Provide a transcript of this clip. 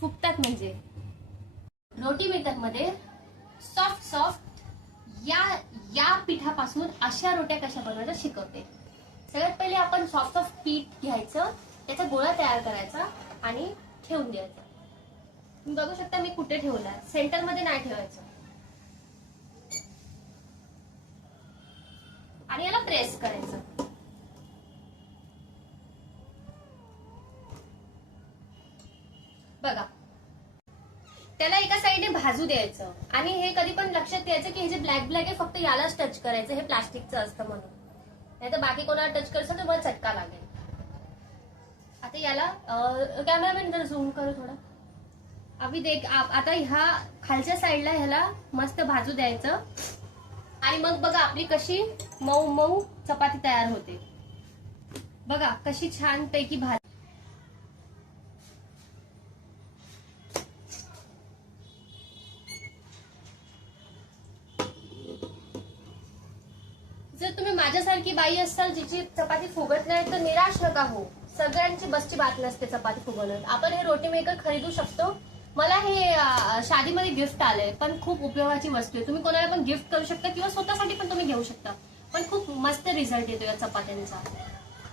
फुगतात म्हणजे. रोटी मेकर मध्ये soft soft या पिठापासून अशा रोट्या कशा बनवायच्या शिकवते. सगळ्यात पहिले आपण सॉफ्ट सॉफ्ट पीठ घ्यायचं, त्याचा गोळा तयार करायचा आणि ठेवून द्यायचा. तुम्ही बघू शकता मी कुठे ठेवलाय, सेंटर मध्ये नाही ठेवायचं. आणि याला प्रेस करायचं. बघा, त्याला एका साईडने भाजू द्यायचं. आणि हे कधी पण लक्षात द्यायचं की हे जे ब्लॅक ब्लॅक आहे फक्त यालाच टच करायचं, हे प्लास्टिकचं असतं म्हणून. नाही तर बाकी कोणाला टच करचं तर मला चटका लागेल. आता याला कॅमेरामॅन जर झूम करू थोडा. अभि देख आता ह्या खालच्या साईडला ह्याला मस्त भाजू द्यायचं. आणि मग बघा आपली कशी मऊ मऊ चपाती तयार होते. बघा कशी छान पैकी भाज. जर तुम्ही माझ्यासारखी बाई असाल जिची चपाती फुगत नाही तर निराश नका हो. सगळ्यांची बसची बात नसते चपाती फुगवण्यात. आपण हे रोटी मेकर खरीदू शकतो. मला हे शादीमध्ये गिफ्ट आलंय, पण खूप उपयोगाची वस्तू आहे. तुम्ही कोणाला पण गिफ्ट करू शकता किंवा स्वतःसाठी पण तुम्ही घेऊ शकता. पण खूप मस्त रिझल्ट येतो या चपात्यांचा.